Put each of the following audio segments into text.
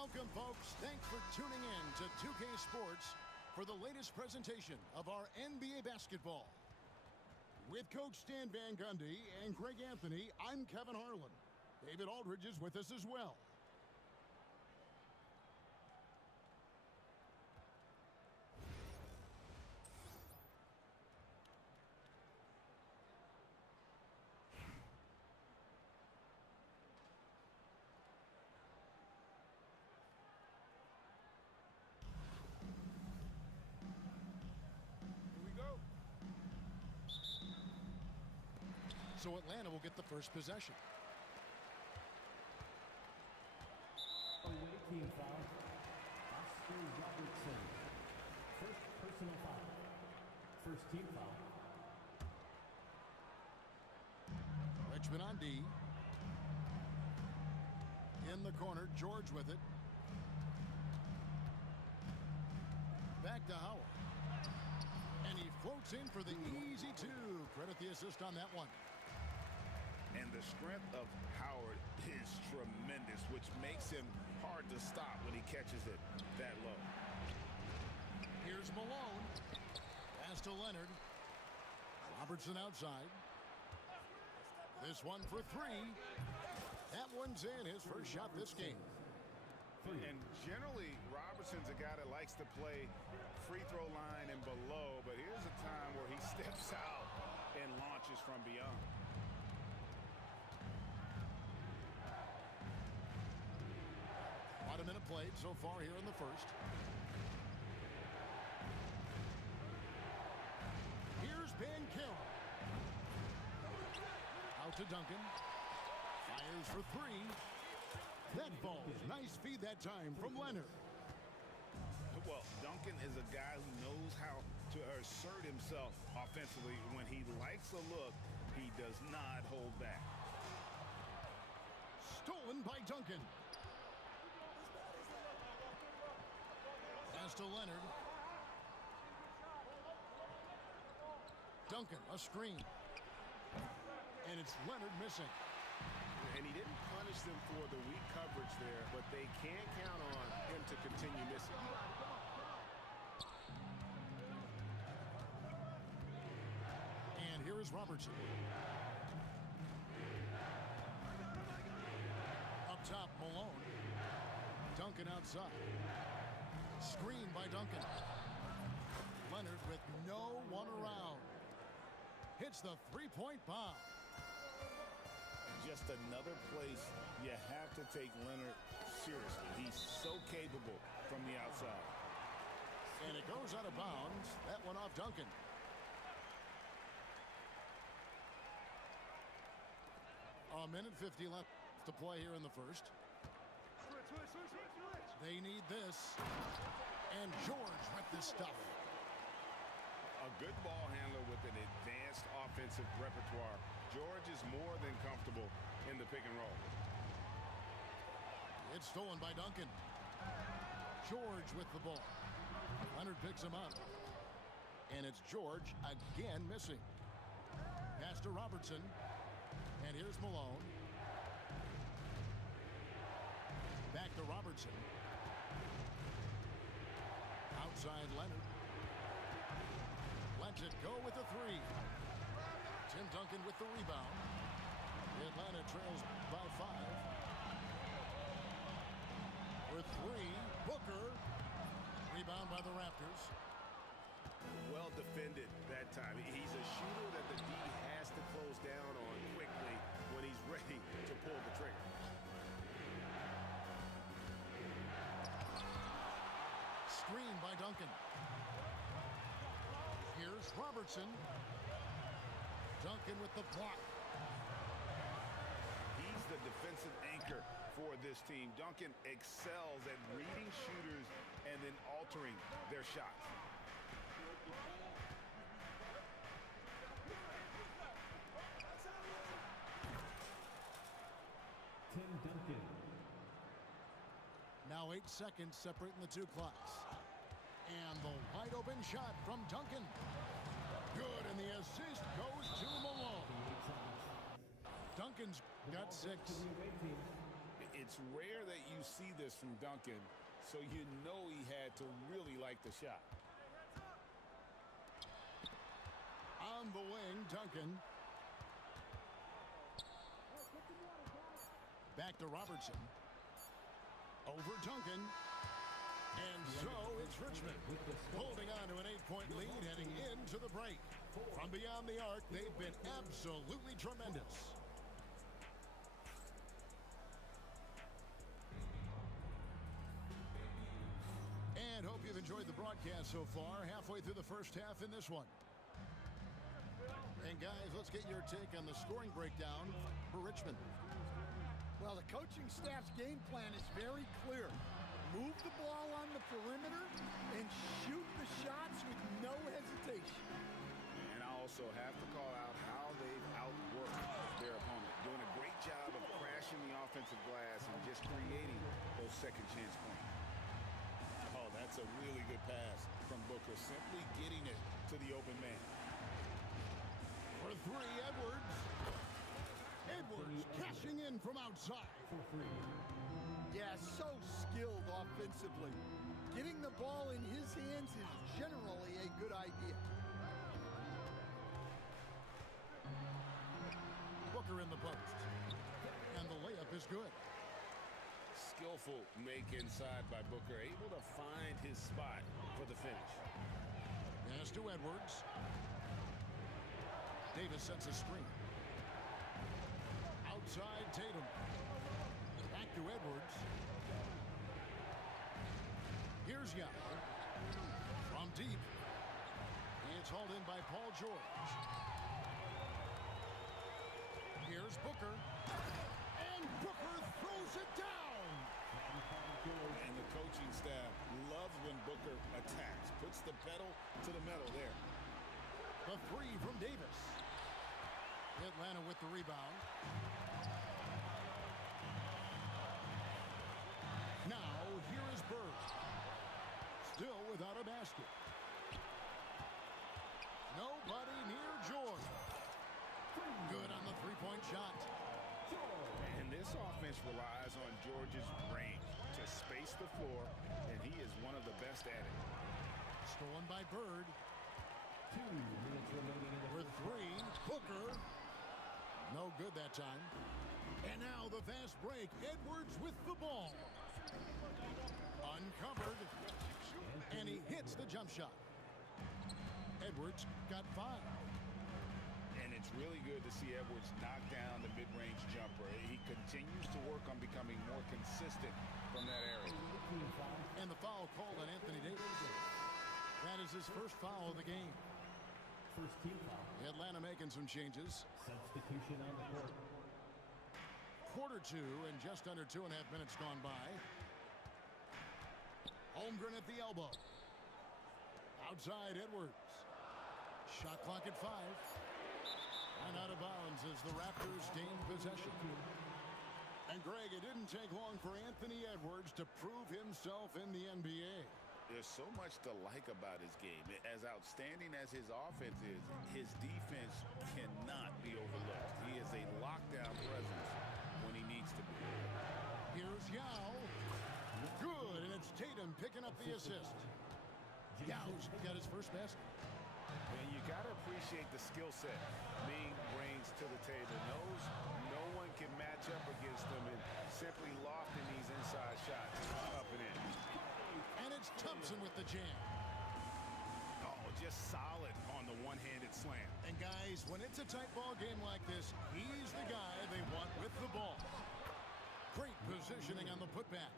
Welcome, folks. Thanks for tuning in to 2K Sports for the latest presentation of our NBA basketball. With Coach Stan Van Gundy and Greg Anthony, I'm Kevin Harlan. David Aldridge is with us as well. So Atlanta will get the first possession. Away team foul. Oscar Robertson. First personal foul. First team foul. Richmond on D. In the corner, George with it. Back to Howard. And he floats in for the easy two. Credit the assist on that one. And the strength of Howard is tremendous, which makes him hard to stop when he catches it that low. Here's Malone. Pass to Leonard. Robertson outside. This one for three. That one's in, his first shot this game. And generally, Robertson's a guy that likes to play free throw line and below, but here's a time where he steps out and launches from beyond. About a minute played so far here in the first. Here's Banchero. Out to Duncan. Fires for three. That falls. Nice feed that time from Leonard. Well, Duncan is a guy who knows how to assert himself offensively. When he likes a look, he does not hold back. Stolen by Duncan. Pass to Leonard. Duncan, a screen. And it's Leonard missing. And he didn't punish them for the weak coverage there, but they can't count on him to continue missing. And here is Robertson. Up top, Malone. Duncan outside. Screen by Duncan. Leonard with no one around. Hits the three-point bomb. Just another place you have to take Leonard seriously. He's so capable from the outside. And it goes out of bounds. That one off Duncan. A minute 50 left to play here in the first. They need this. And George with this stuff. A good ball handler with an advanced offensive repertoire. George is more than comfortable in the pick and roll. It's stolen by Duncan. George with the ball. Leonard picks him up. And it's George again missing. Pass to Robertson. And here's Malone. Back to Robertson. Outside Leonard. Lets it go with a three. Tim Duncan with the rebound. Atlanta trails by 5. With three, Booker. Rebound by the Raptors. Well defended that time. He's a shooter that the D has to close down on quickly when he's ready to pull the trigger. Screen by Duncan. Here's Robertson. Duncan with the block. He's the defensive anchor for this team. Duncan excels at reading shooters and then altering their shots. Tim Duncan. Now 8 seconds separating the two clocks. And the wide open shot from Duncan. Good, and the assist goes to Malone. Duncan's got 6. It It's rare that you see this from Duncan, so you know he had to really like the shot. On the wing, Duncan. Back to Robertson. Over Duncan. And so it's Richmond holding on to an 8-point lead heading into the break. From beyond the arc, they've been absolutely tremendous. And hope you've enjoyed the broadcast so far. Halfway through the first half in this one. And guys, let's get your take on the scoring breakdown for Richmond. Well, the coaching staff's game plan is very clear. Move the ball on the perimeter and shoot the shots with no hesitation. And I also have to call out how they've outworked their opponent. Doing a great job of crashing the offensive glass and just creating those second chance points. Oh, that's a really good pass from Booker. Simply getting it to the open man. For three, Edwards. Edwards cashing in from outside. For three. Yeah, so skilled offensively. Getting the ball in his hands is generally a good idea. Booker in the post. And the layup is good. Skillful make inside by Booker. Able to find his spot for the finish. Pass to Edwards. Davis sets a screen. Outside Tatum. Back to Edwards. Here's Yao. From deep. It's hauled in by Paul George. Here's Booker. And Booker throws it down. And the coaching staff loves when Booker attacks. Puts the pedal to the metal there. The three from Davis. Atlanta with the rebound. Now, here is Bird. Still without a basket. Nobody near George. Good on the three-point shot. And this offense relies on George's range to space the floor, and he is one of the best at it. Stolen by Bird. 2 minutes remaining in the For three, Booker. No good that time. And now the fast break. Edwards with the ball. Uncovered. And he hits the jump shot. Edwards got 5. And it's really good to see Edwards knock down the mid-range jumper. He continues to work on becoming more consistent from that area. And the foul called on Anthony Davis. That is his first foul of the game. First team foul. Atlanta making some changes. Substitution on the court. Quarter 2 and just under 2.5 minutes gone by. Holmgren at the elbow. Outside Edwards. Shot clock at 5. And out of bounds as the Raptors gain possession. And Greg, it didn't take long for Anthony Edwards to prove himself in the NBA. There's so much to like about his game. As outstanding as his offense is, his defense cannot be overlooked. He is a lockdown presence when he needs to be. Here's Yao. Good, and it's Tatum picking up the assist. Yao's got his first basket. And you got to appreciate the skill set Ming brings to the table. Knows no one can match up against him and simply lofting these inside shots up and in. And it's Thompson with the jam. Oh, just solid on the one-handed slam. And guys, when it's a tight ball game like this, he's the guy they want with the ball. Great positioning on the putback.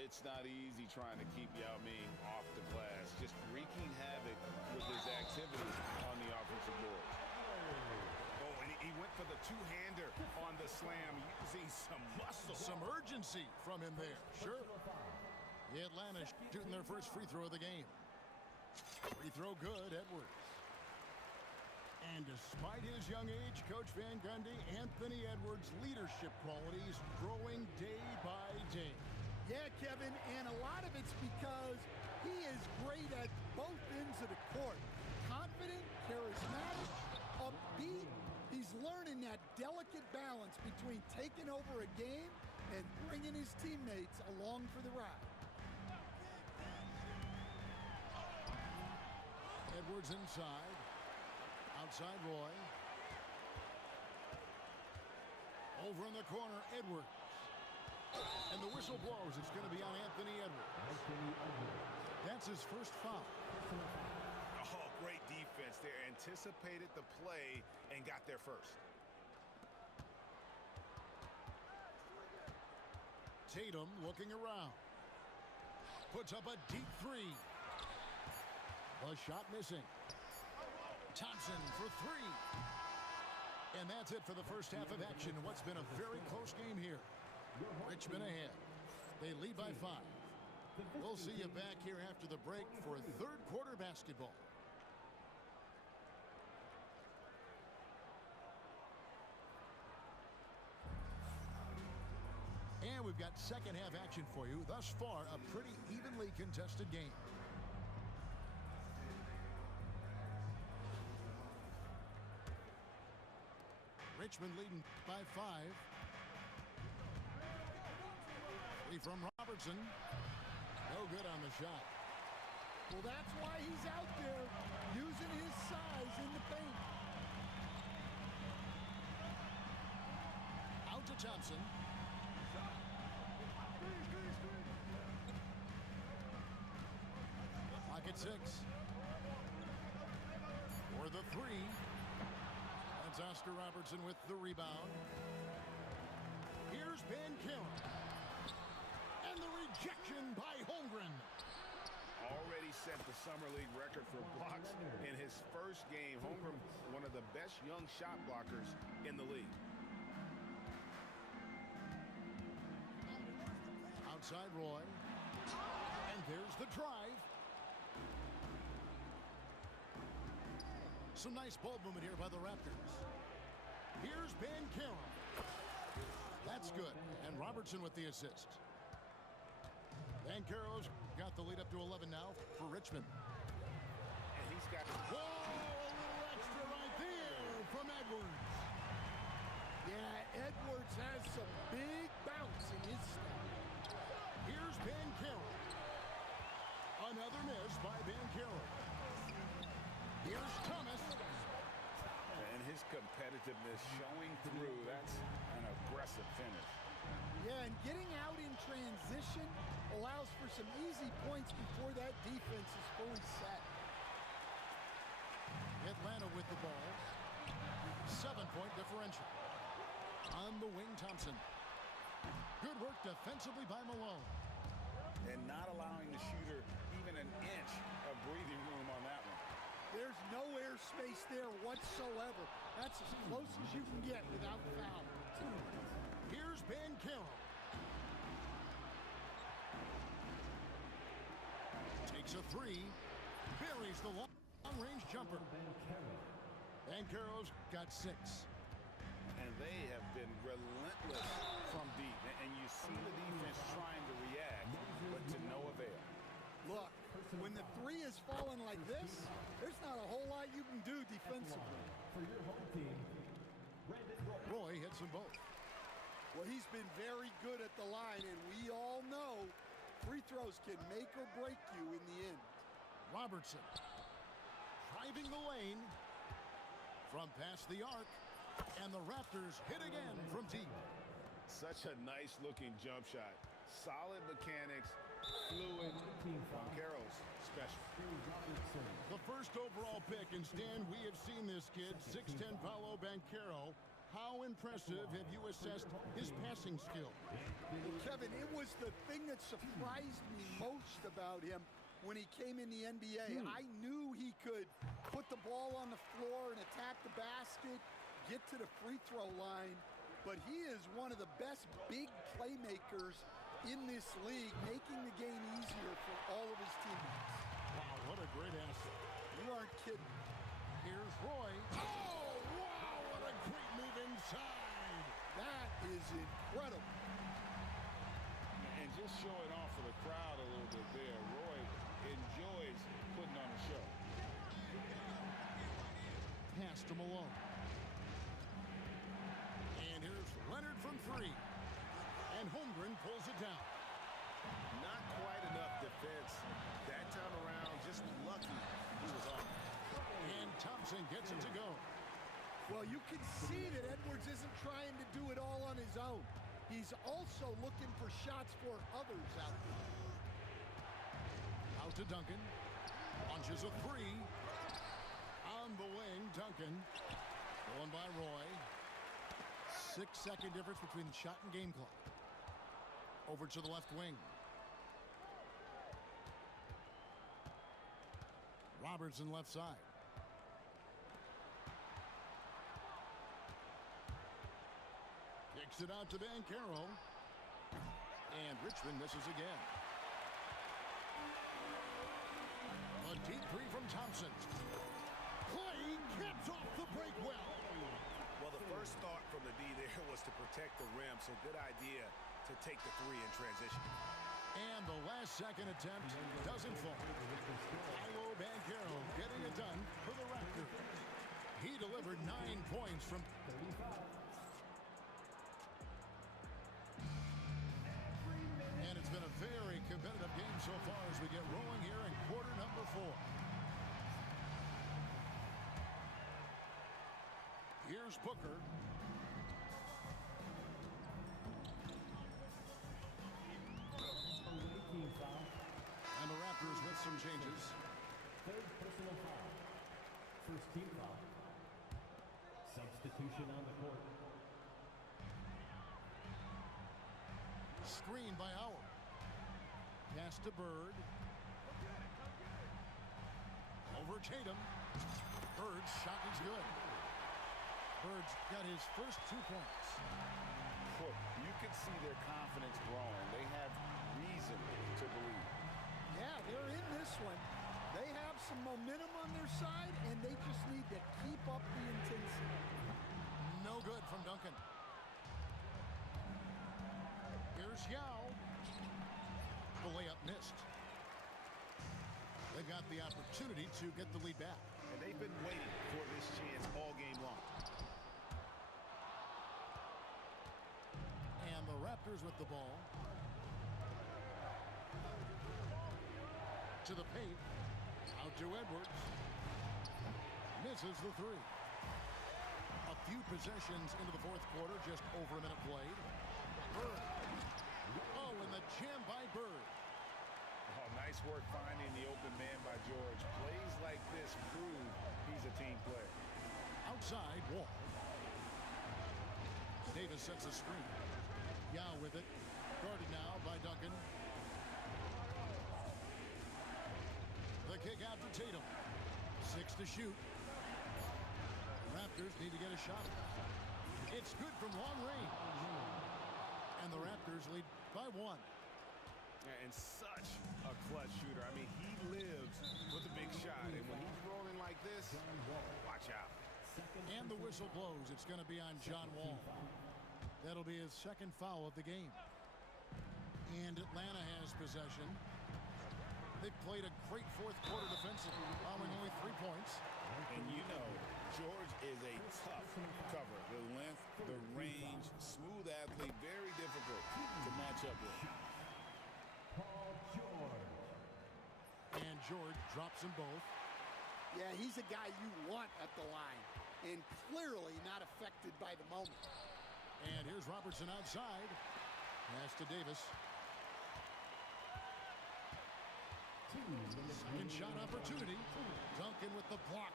It's not easy trying to keep Yao Ming off the glass, just wreaking havoc with his activity on the offensive board. Oh, and he went for the two-hander on the slam, using some muscle. Some urgency from him there, sure. Atlanta shooting their first free throw of the game. Free throw good, Edwards. And despite his young age, Coach Van Gundy, Anthony Edwards' leadership qualities growing day by day. Yeah, Kevin, and a lot of it's because he is great at both ends of the court. Confident, charismatic, upbeat. He's learning that delicate balance between taking over a game and bringing his teammates along for the ride. Edwards inside. Outside Roy. Over in the corner, Edwards. And the whistle blows. It's going to be on Anthony Edwards. That's his first foul. Oh, great defense there. Anticipated the play and got there first. Tatum looking around. Puts up a deep three. The shot missing. Thompson for three. And that's it for the first half of action. What's been a very close game here. Richmond ahead. They lead by 5. We'll see you back here after the break for third quarter basketball. And we've got second half action for you. Thus far, a pretty evenly contested game. Richmond leading by 5. Three from Robertson. No good on the shot. Well, that's why he's out there using his size in the paint. Out to Thompson. Pocket 6. For the 3. That's Oscar Robertson with the rebound. Here's Van Karen. And the rejection by Holmgren. Already set the Summer League record for blocks in his first game. Holmgren, one of the best young shot blockers in the league. Outside Roy. And there's the drive. Some nice ball movement here by the Raptors. Here's Van Karen. That's good. And Robertson with the assist. Van Karen's got the lead up to 11 now for Richmond. And he's got... Whoa, a little extra right there from Edwards. Yeah, Edwards has some big bounce in his step. Here's Van Karen. Another miss by Van Karen. Here's Thomas. And his competitiveness showing through. That's an aggressive finish. Yeah, and getting out in transition allows for some easy points before that defense is fully set. Atlanta with the ball. 7-point differential. On the wing, Thompson. Good work defensively by Malone. And not allowing the shooter even an inch of breathing room on that one. There's no airspace there whatsoever. That's as close as you can get without foul. Here's Van Karen. Takes a three. Buries the long-range jumper. Van Karen's got 6. And they have been relentless from deep. And you see the defense trying to react, but to no avail. Look, when the 3 is falling like this, there's not a whole lot you can do defensively. For your home team, Roy hits them both. Well, he's been very good at the line, and we all know free throws can make or break you in the end. Robertson driving the lane from past the arc, and the Raptors hit again from deep. Such a nice-looking jump shot. Solid mechanics, fluid. Banchero's special. The first overall pick, and Stan, we have seen this kid, 6'10" Paolo Banchero. How impressive have you assessed his passing skill? Well, Kevin, it was the thing that surprised me most about him when he came in the NBA. I knew he could put the ball on the floor and attack the basket, get to the free throw line, but he is one of the best big playmakers in this league, making the game easier for all of his teammates. Wow, what a great asset. You aren't kidding. Here's Roy. Oh, wow, what a great move inside. That is incredible. And just showing off for the crowd a little bit there. Roy enjoys putting on a show. Pass to Malone. And here's Leonard from 3. And And Holmgren pulls it down. Not quite enough defense. That time around, just lucky he was on. And Thompson gets it to go. Well, you can see that Edwards isn't trying to do it all on his own. He's also looking for shots for others out there. Out to Duncan. Launches a three. On the wing, Duncan. Going by Roy. 6-second difference between the shot and game clock. Over to the left wing. Robertson left side. Kicks it out to Banchero. And Richmond misses again. A deep three from Thompson. Clay gets off the break well. Well, the first thought from the D there was to protect the rim, so good idea to take the three in transition. And the last second attempt doesn't fall. Ilo Banchero getting it done for the Raptors. He delivered 9 points from 35. And it's been a very competitive game so far as we get rolling here in quarter number 4. Here's Booker. Team foul. And the Raptors with some changes. Third personal foul. First team foul. Substitution on the court. Screen by Howard. Pass to Bird. Over Tatum. Bird's shot is good. Bird's got his first 2 points. Look, you can see their confidence growing. They have reason to believe. Yeah, they're in this one. They have some momentum on their side, and they just need to keep up the intensity. No good from Duncan. Here's Yao. The layup missed. They've got the opportunity to get the lead back. And they've been waiting for this chance all game long. And the Raptors with the ball. To the paint. Out to Edwards. Misses the three. A few possessions into the fourth quarter, just over a minute played. Bird. Oh, and the jam by Bird. Oh, nice work finding the open man by George. Plays like this prove he's a team player. Outside, Wall. Davis sets a screen. Yao with it. Guarded now by Duncan. The kick out to Tatum. 6 to shoot. Raptors need to get a shot. It's good from long range. And the Raptors lead by 1. And such a clutch shooter. I mean, he lives with a big shot. And when he's rolling like this, watch out. And the whistle blows. It's going to be on John Wall. That'll be his second foul of the game. And Atlanta has possession. They've played a great fourth quarter defensively, allowing only 3 points. And you know, George is a tough cover. The length, the range, smooth athlete, very difficult to match up with. Paul George. And George drops them both. Yeah, he's a guy you want at the line, and clearly not affected by the moment. And here's Robertson outside. Pass to Davis. Second shot opportunity. Duncan with the block.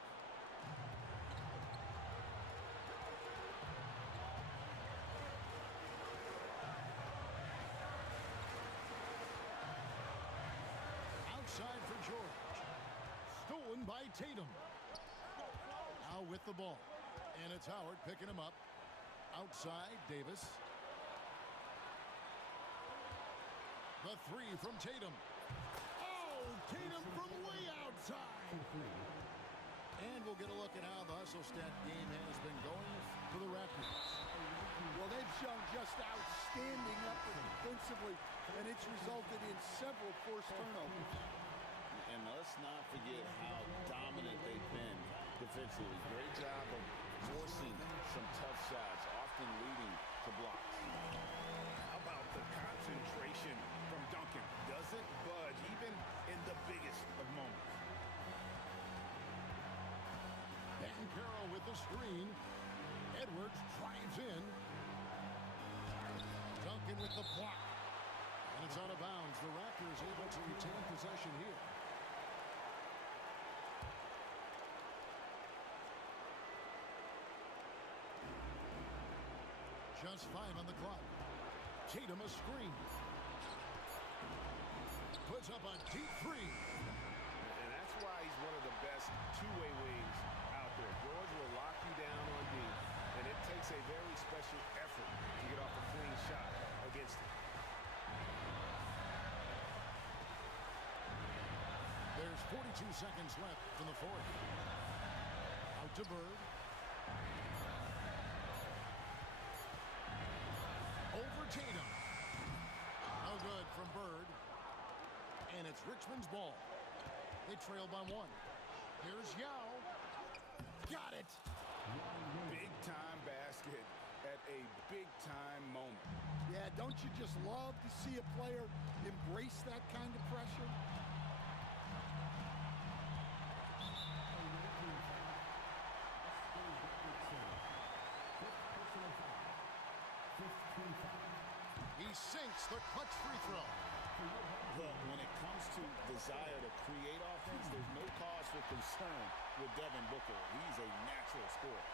Outside for George. Stolen by Tatum. Now with the ball. And it's Howard picking him up. Outside, Davis. The three from Tatum. Oh, Tatum from way outside. And we'll get a look at how the hustle stat game has been going for the Raptors. Well, they've shown just outstanding effort defensively, and it's resulted in several forced turnovers. And let's not forget how dominant they've been defensively. Great job of forcing some tough shots, often leading to blocks. How about the at the block. And it's out of bounds. The Raptors able to retain possession here. Just 5 on the clock. Tatum a screen. Puts up a deep three. And that's why he's one of the best two-way wings out there. George will lock you down on D, and it takes a very special effort to get off a clean shot against him. There's 42 seconds left in the fourth. Out to Bird. Over Tatum. No good from Bird. And it's Richmond's ball. They trail by 1. Here's Yao. Got it. Big-time basket at a big-time moment. Yeah, don't you just love to see a player embrace that kind of pressure? He sinks the clutch free throw. Look, when it comes to desire to create offense, there's no cause for concern with Devin Booker. He's a natural scorer.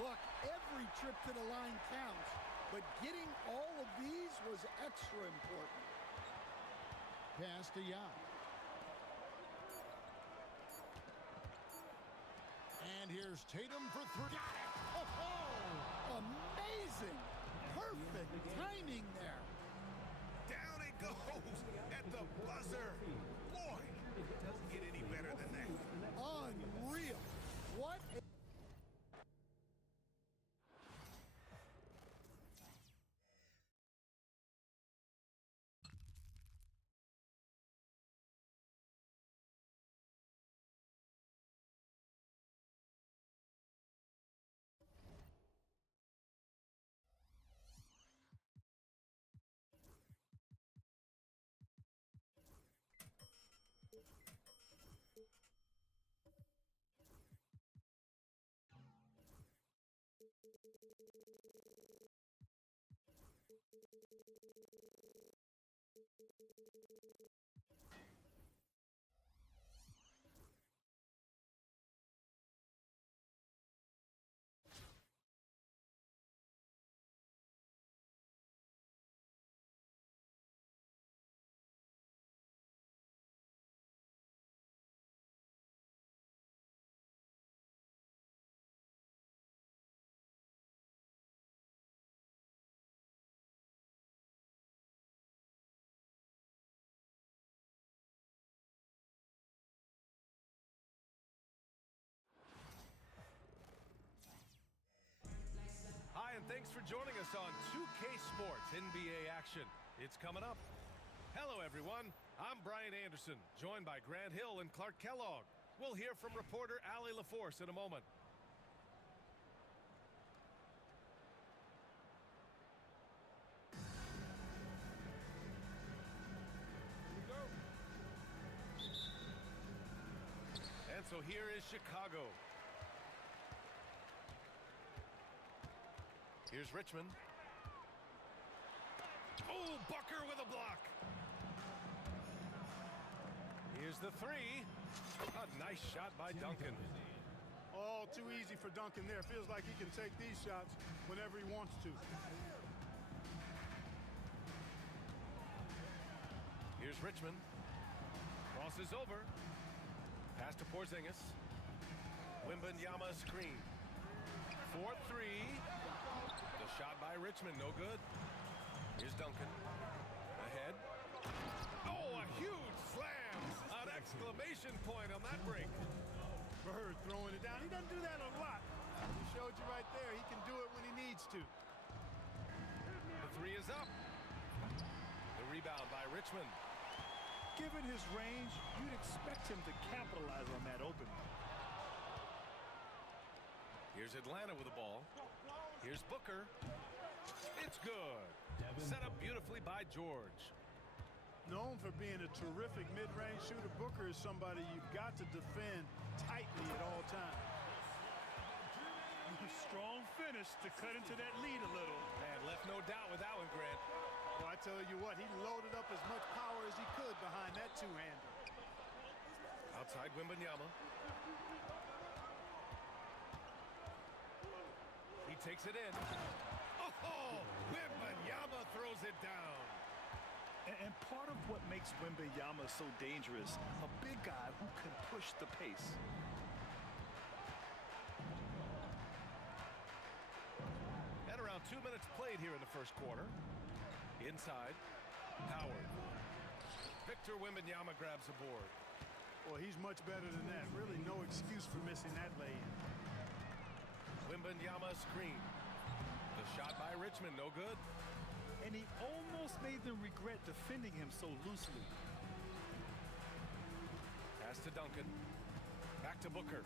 Look, every trip to the line counts, but getting all of these was extra important. Pass to Yao. And here's Tatum for 3. Got it! Oh! Amazing! Perfect timing there. Down it goes at the buzzer. Boy, it doesn't get any better than that. Unreal. What a... Hi, and thanks for joining us on 2K Sports NBA action. It's coming up. Hello, everyone. I'm Brian Anderson, joined by Grant Hill and Clark Kellogg. We'll hear from reporter Allie LaForce in a moment. And so here is Chicago. Here's Richmond. Oh, Booker with a block. Here's the 3. A nice shot by Duncan. All too easy for Duncan there. Feels like he can take these shots whenever he wants to. Here's Richmond. Crosses over. Pass to Porzingis. Wembanyama screen. 4-3. The shot by Richmond, no good. Here's Duncan. Ahead. Oh, a huge slam! An exclamation point on that break. Bird throwing it down. He doesn't do that a lot. He showed you right there. He can do it when he needs to. The 3 is up. The rebound by Richmond. Given his range, you'd expect him to capitalize on that opening. Here's Atlanta with the ball. Here's Booker. It's good. Set up beautifully by George. Known for being a terrific mid-range shooter, Booker is somebody you've got to defend tightly at all times. Strong finish to cut into that lead a little. Man, left no doubt with that one, Grant. Well, tell you what, he loaded up as much power as he could behind that two-hander. Outside Wembanyama. He takes it in. Oh, Wembanyama throws it down. And part of what makes Wembanyama so dangerous, a big guy who can push the pace. And around 2 minutes played here in the first quarter. Inside, Howard. Victor Wembanyama grabs the board. Well, he's much better than that. Really no excuse for missing that lay-in. Wembanyama screen. The shot by Richmond, no good. And he almost made them regret defending him so loosely. Pass to Duncan. Back to Booker.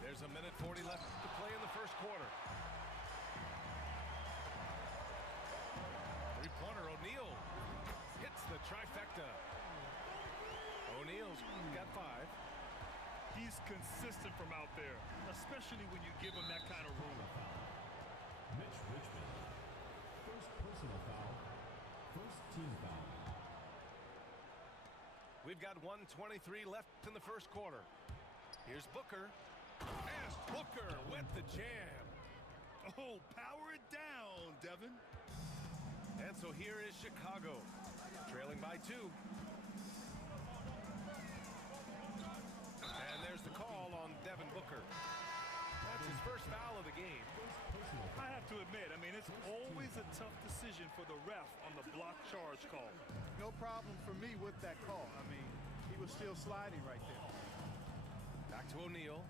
There's a minute 40 left to play in the first quarter. Three-pointer, O'Neal hits the trifecta. O'Neal's got 5. He's consistent from out there, especially when you give him that kind of room. Mitch Richmond. First personal foul. First team foul. We've got 1:23 left in the first quarter. Here's Booker. And Booker with the jam. Oh, power it down, Devin. And so here is Chicago, trailing by 2. And there's the call on Devin Booker. That's his first foul of the game. I have to admit, I mean, it's always a tough decision for the ref on the block charge call. No problem for me with that call. I mean, he was still sliding right there. Back to O'Neal.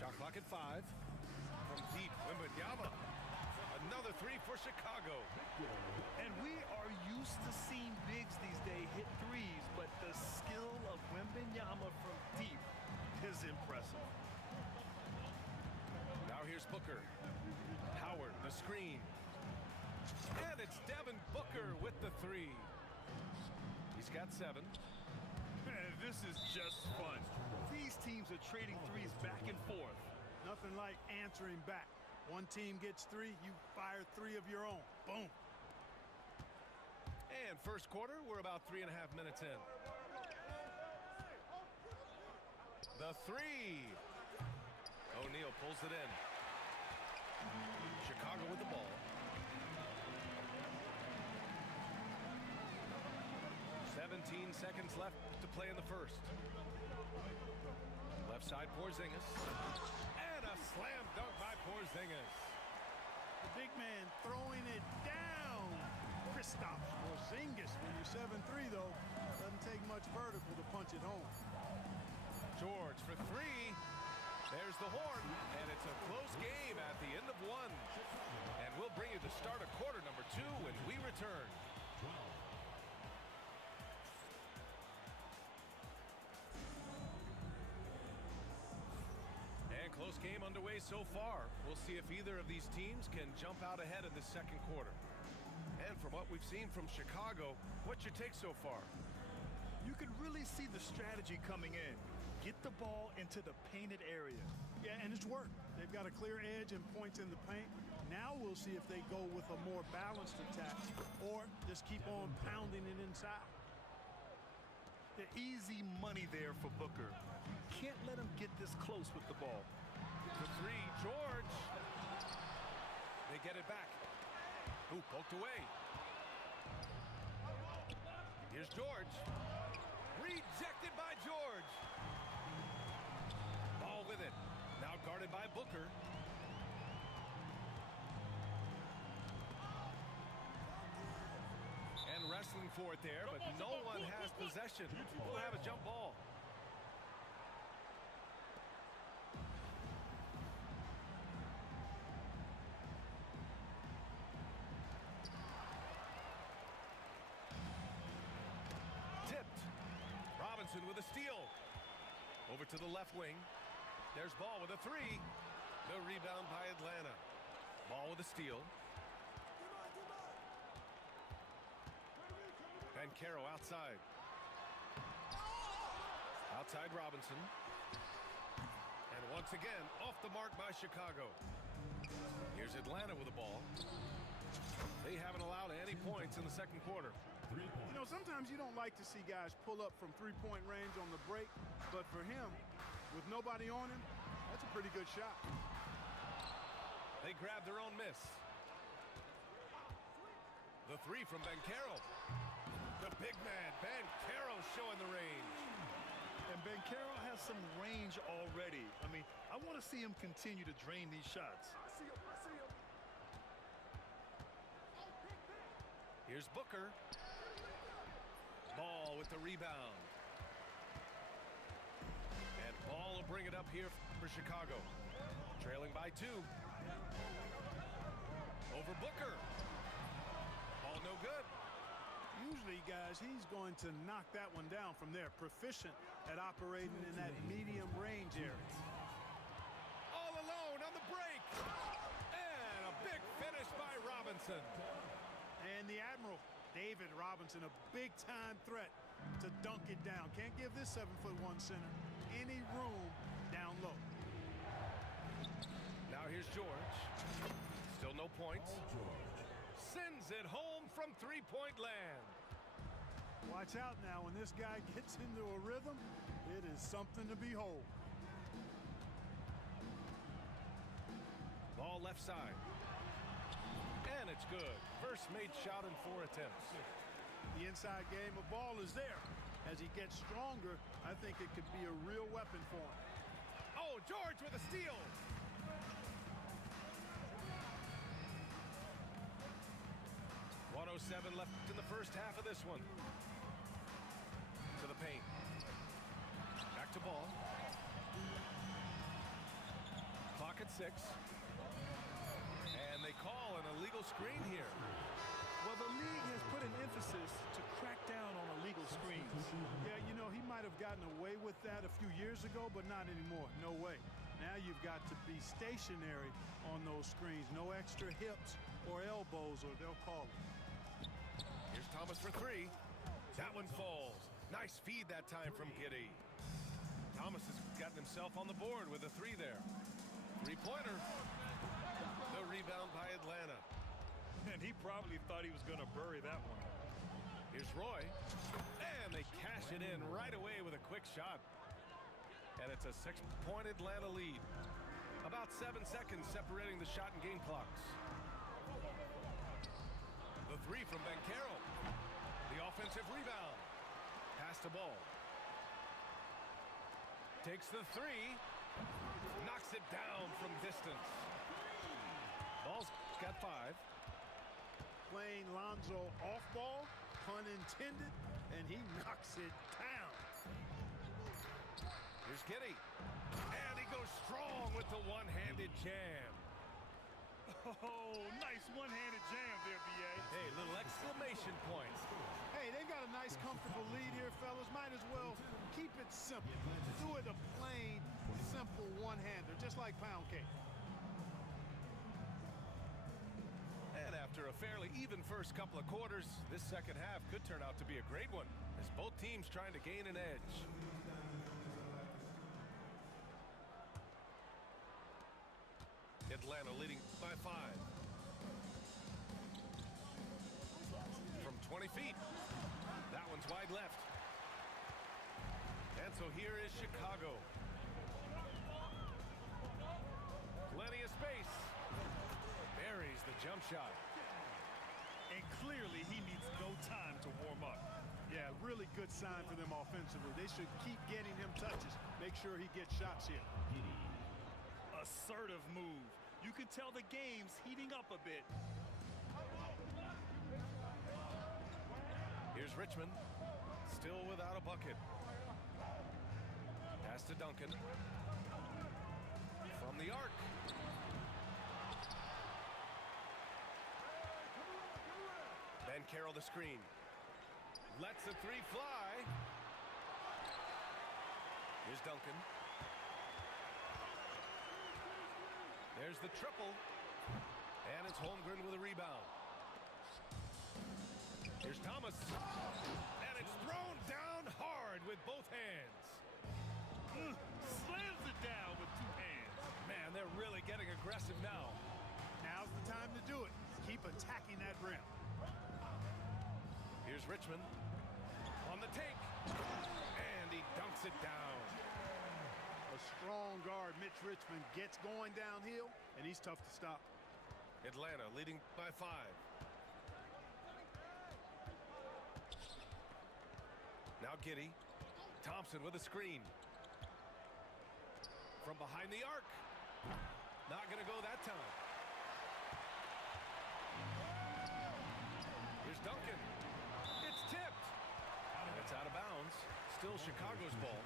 Shot clock at 5. From deep, Wembanyama. Another 3 for Chicago. And we are used to seeing bigs these days hit threes, but the skill of Wembanyama from deep is impressive. Now here's Booker. Howard, the screen. And it's Devin Booker with the 3. He's got 7. Man, this is just fun. These teams are trading threes back and forth. Nothing like answering back. One team gets 3, you fire 3 of your own. Boom. And first quarter, we're about 3.5 minutes in. The 3. O'Neal pulls it in. Chicago with the ball. 17 seconds left to play in the first. Left side, Porzingis. And a slam dunk by Porzingis. The big man throwing it down. Kristaps Porzingis. When you're 7'3", though, doesn't take much vertical to punch it home. George for 3. There's the horn. And it's a close game at the end of 1. And we'll bring you the start of quarter number 2 when we return. And close game underway so far. We'll see if either of these teams can jump out ahead in the second quarter. And from what we've seen from Chicago, what's your take so far? You can really see the strategy coming in. Get the ball into the painted area. Yeah, and it's worked. They've got a clear edge and points in the paint. Now we'll see if they go with a more balanced attack or just keep on pounding it inside. The easy money there for Booker. Can't let him get this close with the ball. The 3, George. They get it back. Ooh, poked away. Here's George. Rejected by George. Ball with it. Now guarded by Booker. And wrestling for it there, but no one has possession. We'll have a jump ball. Tipped. Robinson with a steal. Over to the left wing. There's Ball with a 3. The rebound by Atlanta. Ball with a steal. And Caro outside. Outside Robinson. And once once again off the mark by Chicago. Here's Atlanta with the ball. They haven't allowed any points in the second quarter. You know, sometimes you don't like to see guys pull up from three-point range on the break, but for him, with nobody on him, that's a pretty good shot. They grab their own miss. The three from Banchero. The big man, Banchero, showing the range. And Banchero has some range already. I mean, I want to see him continue to drain these shots. Here's Booker. Ball with the rebound. And Ball will bring it up here for Chicago. Trailing by 2. Over Booker. Ball no good. Usually, guys, he's going to knock that one down from there. Proficient at operating in that medium range area. All alone on the break. And a big finish by Robinson. And the Admiral, David Robinson, a big-time threat to dunk it down. Can't give this 7'1" center any room down low. Now here's George. Still no points. Sends it home from three-point land. Watch out now. When this guy gets into a rhythm, it is something to behold. Ball left side. And it's good. First made shot in 4 attempts. The inside game of ball is there. As he gets stronger, I think it could be a real weapon for him. Oh, George with a steal. .107 left in the first half of this one. To the paint. Back to ball. Clock at 6. And they call an illegal screen here. Well, the league has put an emphasis to crack down on illegal screens. Yeah, you know, he might have gotten away with that a few years ago, but not anymore. No way. Now you've got to be stationary on those screens. No extra hips or elbows, or they'll call it. Here's Thomas for 3. That one falls. Nice feed that time from Giddey. Thomas has gotten himself on the board with a 3 there. Three-pointer. The rebound by Atlanta. And he probably thought he was going to bury that one. Here's Roy. And they cash it in right away with a quick shot. And it's a 6-point Atlanta lead. About 7 seconds separating the shot and game clocks. The 3 from Banchero. The offensive rebound. Pass to Ball. Takes the 3. Knocks it down from distance. Ball's got 5. Playing Lonzo off ball, pun intended, and he knocks it down. Here's Giddey. And he goes strong with the one-handed jam. Oh, nice one-handed jam there, B.A. Hey, little exclamation points. Hey, they've got a nice, comfortable lead here, fellas. Might as well keep it simple. Do it a plain, simple one-hander, just like pound cake. And after a fairly even first couple of quarters, this second half could turn out to be a great one, as both teams trying to gain an edge. Atlanta leading by 5. From 20 feet. That one's wide left. And so here is Chicago. Plenty of space. Buries the jump shot. And clearly he needs no time to warm up. Yeah, really good sign for them offensively. They should keep getting him touches. Make sure he gets shots here. Assertive move. You can tell the game's heating up a bit. Here's Richmond. Still without a bucket. Pass to Duncan. From the arc. Banchero the screen. Lets the 3 fly. Here's Duncan. There's the triple. And it's Holmgren with a rebound. Here's Thomas. And it's thrown down hard with both hands. Slams it down with 2 hands. keep attacking that rim. Here's Richmond on the take, and he dunks it down. A strong guard, Mitch Richmond, gets going downhill, and he's tough to stop. Atlanta leading by 5. Now Giddey. Thompson with a screen. From behind the arc. Not going to go that time. Here's Duncan. It's tipped. And it's out of bounds. Still Chicago's ball.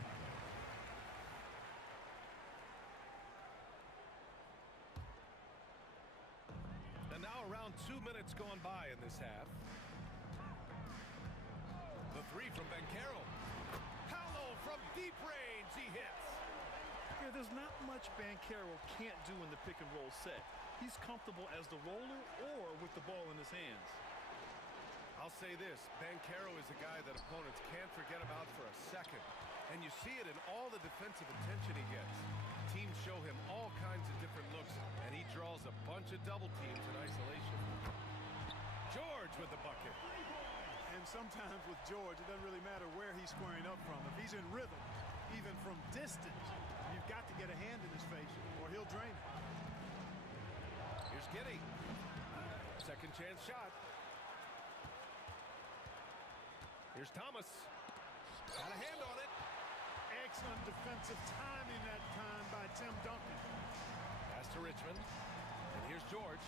And now around 2 minutes gone by in this half. The three from Banchero. Paolo from deep range. He hits. Yeah, there's not much Banchero can't do in the pick and roll set. He's comfortable as the roller or with the ball in his hands. I'll say this, Banchero is a guy that opponents can't forget about for a second. And you see it in all the defensive attention he gets. Teams show him all kinds of different looks, and he draws a bunch of double teams in isolation. George with the bucket. And sometimes with George, it doesn't really matter where he's squaring up from. If he's in rhythm, even from distance, you've got to get a hand in his face or he'll drain it. Here's Giddey. Second chance shot. Here's Thomas. Got a hand on it. Excellent defensive timing that time by Tim Duncan. Pass to Richmond. And here's George.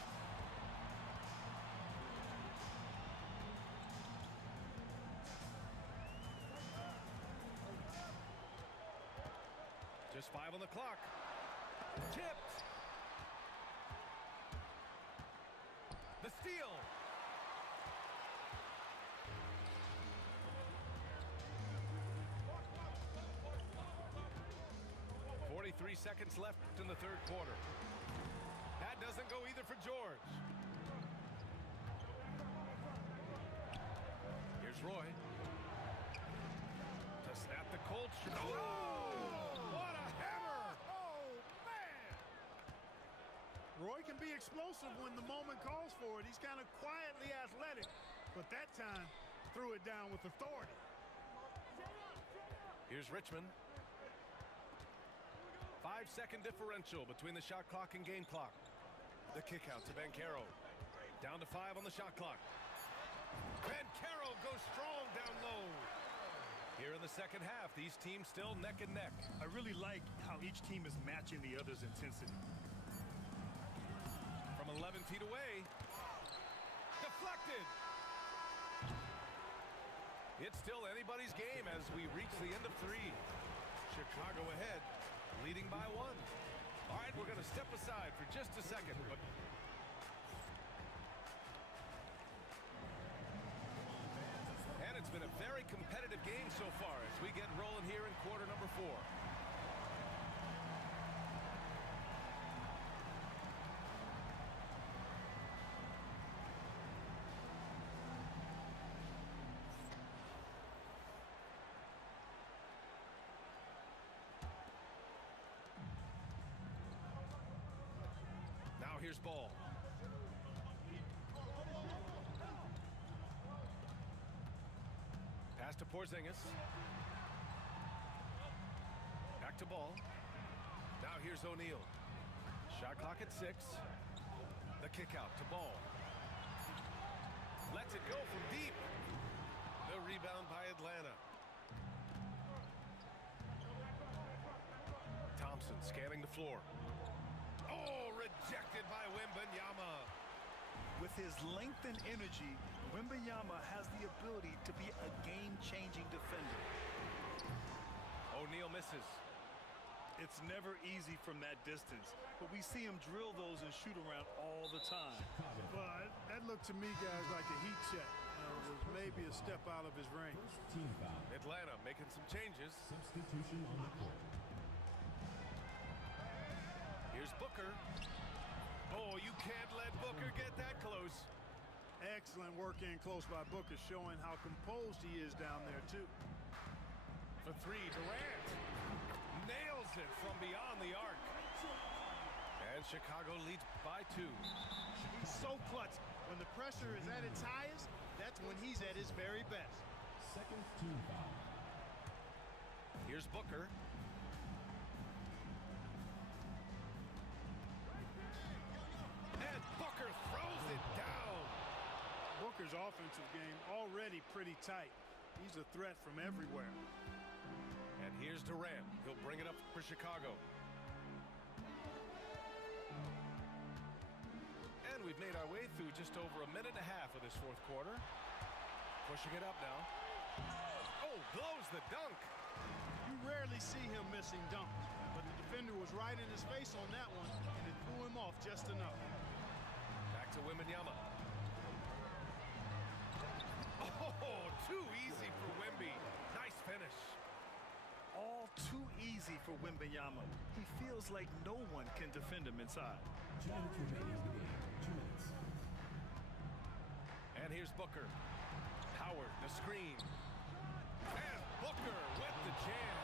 Just 5 on the clock. Tipped. The steal. .43 seconds left in the third quarter. That doesn't go either for George. Here's Roy. To snap the Colts. What a hammer! Oh, man! Roy can be explosive when the moment calls for it. He's kind of quietly athletic, but that time threw it down with authority. Here's Richmond. 5-second differential between the shot clock and game clock. The kick out to Banchero. Down to 5 on the shot clock. Banchero goes strong down low. Here in the second half, these teams still neck and neck. I really like how each team is matching the other's intensity. From 11 feet away. Deflected. It's still anybody's game as we reach the end of 3. Chicago ahead, leading by 1. All right, we're going to step aside for just a second. But and it's been a very competitive game so far as we get rolling here in quarter number 4. Now here's Ball. Pass to Porzingis. Back to Ball. Now here's O'Neal. Shot clock at 6. The kick out to Ball. Lets it go from deep. The rebound by Atlanta. Thompson scanning the floor. Oh, rejected by Wembanyama. With his length and energy, Wembanyama has the ability to be a game-changing defender. O'Neal misses. It's never easy from that distance, but we see him drill those and shoot around all the time. But that looked to me, guys, like a heat check. It was maybe a step out of his range. Team foul. Atlanta making some changes. Substitution on the court. Here's Booker. Oh, you can't let Booker get that close. Excellent work in close by Booker, showing how composed he is down there, too. For 3, Durant nails it from beyond the arc. And And Chicago leads by 2. He's so clutch. When the pressure is at its highest, that's when he's at his very best. Second team foul. Here's Booker. And Booker throws it down. Booker's offensive game already pretty tight. He's a threat from everywhere. And here's Durant. He'll bring it up for Chicago. And we've made our way through just over a minute and a half of this fourth quarter. Pushing it up now. Oh, blows the dunk. You rarely see him missing dunks, but the defender was right in his face on that one, and it threw him off just enough. Back to Wembanyama. Oh, too easy for Wemby. Nice finish. All too easy for Wembanyama. He feels like no one can defend him inside. 2 minutes remaining in the game. 2 minutes. And here's Booker. Howard, the screen. And Booker with the jam.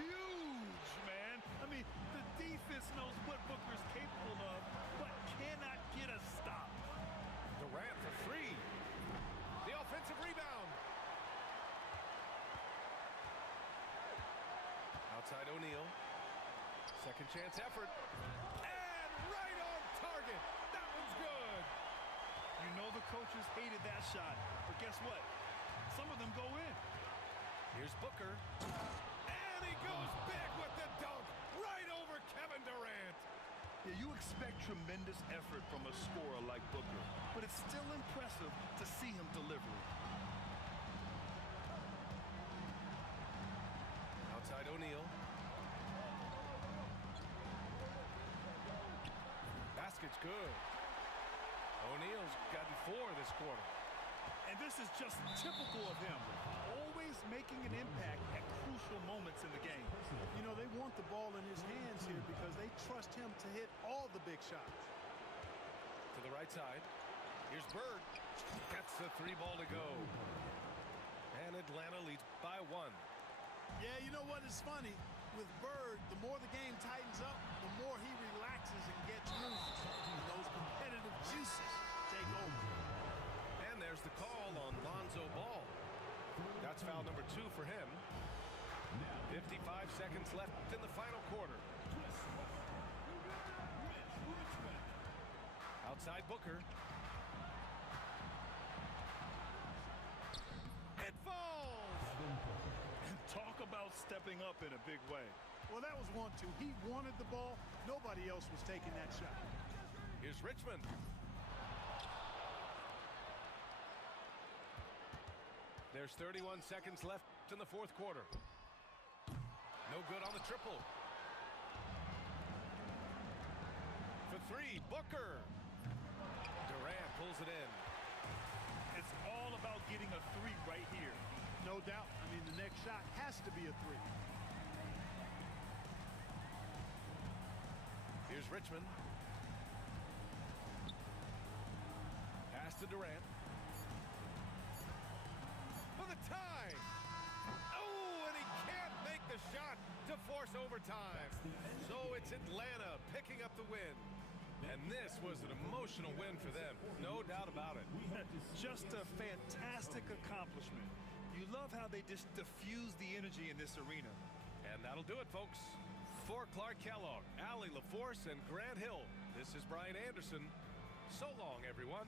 Huge, man. I mean, the defense knows what Booker's capable of, but cannot get a stop. Durant for 3. The offensive rebound. Outside O'Neal. Second chance effort. And right on target. That one's good. You know the coaches hated that shot, but guess what? Some of them go in. Here's Booker. And he goes big with the dunk. Right over Kevin Durant. Yeah, you expect tremendous effort from a scorer like Booker, but it's still impressive to see him deliver it. Outside O'Neal. Basket's good. O'Neal's gotten 4 this quarter. And this is just typical of him, always making an impact at crucial moments in the game. You know, they want the ball in his hands here because they trust him to hit all the big shots. To the right side. Here's Bird. Gets the 3 ball to go. And Atlanta leads by 1. Yeah, you know what is funny? With Bird, the more the game tightens up, the more he relaxes and gets loose. And those competitive juices take over. And there's the call on Lonzo Ball. That's foul number 2 for him. 55 seconds left in the final quarter. Outside Booker. It falls! And talk about stepping up in a big way. Well, that was 1-2. He wanted the ball. Nobody else was taking that shot. Here's Richmond. There's 31 seconds left in the fourth quarter. No good on the triple. For 3, Booker. Durant pulls it in. It's all about getting a 3 right here. No doubt. I mean, the next shot has to be a 3. Here's Richmond. Pass to Durant. For the tie. Oh, and he can't make the shot to force overtime. So it's Atlanta picking up the win. And this was an emotional win for them. No doubt about it. Just a fantastic accomplishment. You love how they just diffuse the energy in this arena. And that'll do it, folks. For Clark Kellogg, Allie LaForce, and Grant Hill, this is Brian Anderson. So long, everyone.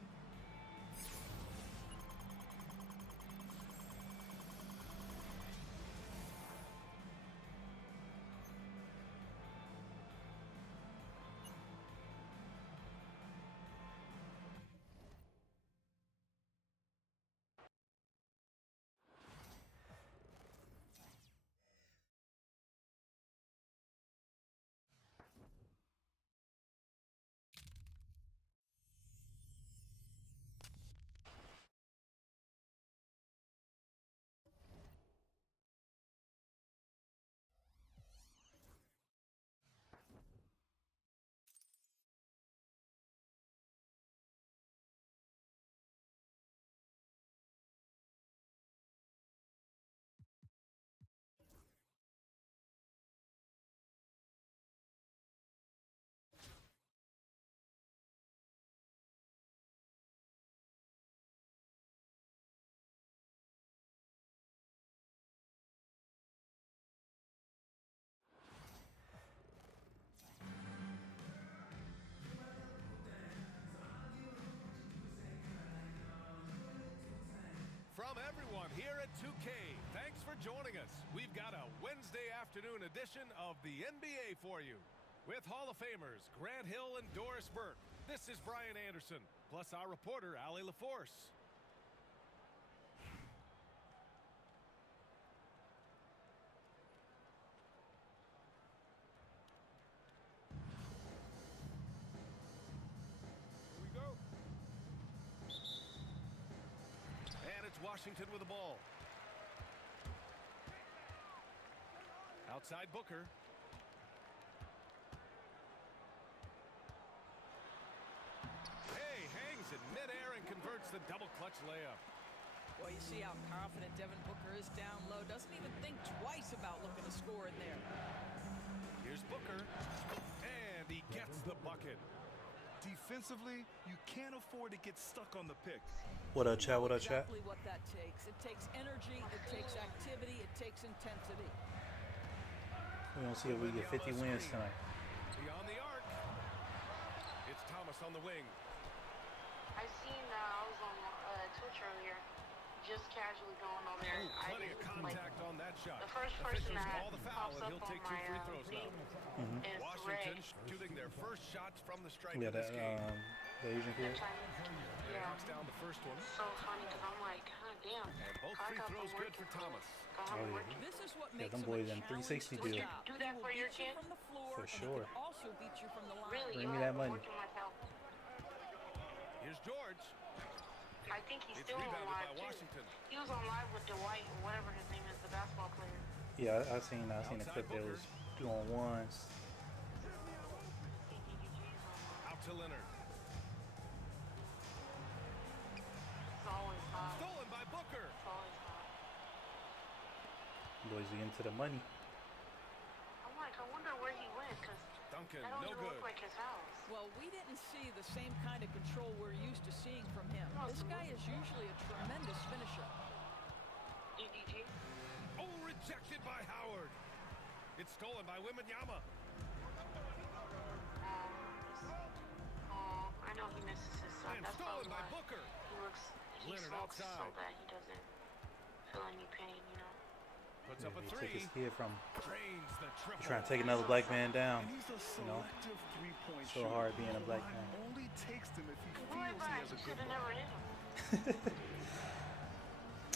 afternoon edition of the NBA for you. With Hall of Famers Grant Hill and Doris Burke, this is Brian Anderson, plus our reporter, Allie LaForce. Washington with the ball. Outside Booker. Hey, hangs in midair and converts the double clutch layup. Well, you see how confident Devin Booker is down low. Doesn't even think twice about looking to score in there. Here's Booker. And he gets the bucket. Defensively, you can't afford to get stuck on the pick. What up, chat? What up, chat? Exactly what that takes. It takes energy, it takes activity, it takes intensity. We're gonna see if we get 50 wins tonight. Beyond the arc. It's Thomas on the wing. I seen I was on Twitch earlier, just casually going on there. Plenty of contact on that shot. The first person that call the foul, pops and up he'll on take my 2 free throws now. is Washington Greg. shooting their first shots from the stripe Yeah, of this that game. the Asian kid. Yeah, Knocks down the first one. so funny because I'm like, God damn. And both I free got throws the good work for to Thomas. go home and Oh, work yeah. This is what Yeah, makes them him boys a in challenge 360 to deal. stop. Do He that will for your beat you kid? from the floor, For and he sure. can also beat you from the line. Really, Bring you me don't that have to money. work in my help. Here's George. I think he's It's still on rebounded live by too. Washington. He was on live with Dwight or whatever his name is, the basketball player. Yeah, I seen a Outside clip that Booker. was 2-on-1s. Out to Leonard. It's always hot. Stolen by Booker. It's always hot. Boys are into the money. I'm like, I wonder where he went because Duncan, that don't no even good. look like his house. Well, we didn't see the same kind of control we're used to seeing from him. This guy is usually a tremendous finisher. DDG? Oh, rejected by Howard. It's stolen by Wembanyama. I know he misses his son. And That's stolen probably by why Booker. he Leonard smokes so outside. that he doesn't feel any pain, you know. Puts Yeah, up a he took his three. kid from Drains the triple. trying to take another black man down. And he's a You know, selective three-point so shooter. hard being a black Line man. only takes them if he Boy, feels he Brian, has a you good should have look. never hit him.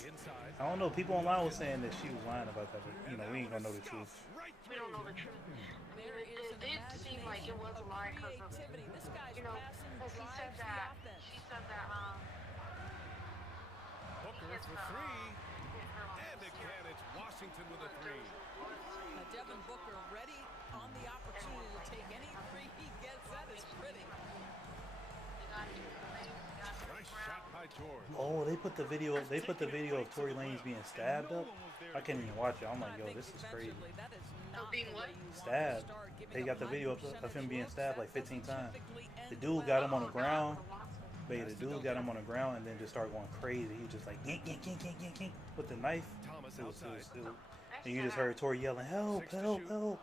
Inside. I don't know. People online were saying that she was lying about that, but you know, we ain't gonna know the truth. Right We don't know the truth. There is It did seem like it was a lie because of, creativity. This guy's you know, passing because he said drives the that, offense. she said that, Booker hits for the, three. hit her on And the again, it's Washington with a three. Devin Booker ready on the opportunity to take any three he gets. That is pretty. Nice shot by George. Oh, they put the video. They put the video of Tory Lanez being stabbed up. I can't even watch it. I'm like, I yo, think this is crazy. eventually that is not being the what? way you want to Stabbed. start giving They up got the video of 90% him being looks. stabbed That like 15 doesn't times. typically The end dude well. got him on the ground. But Pass the to dude Duncan. got him on the ground and then just started going crazy. He was just like yank, yank, yank, yank, yank, yank with the knife. Thomas It was, outside. and you just heard Tory yelling, "Help! 6 to Help! shoot. Help!"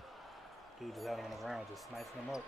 Dude just had him on the ground, just sniping him up.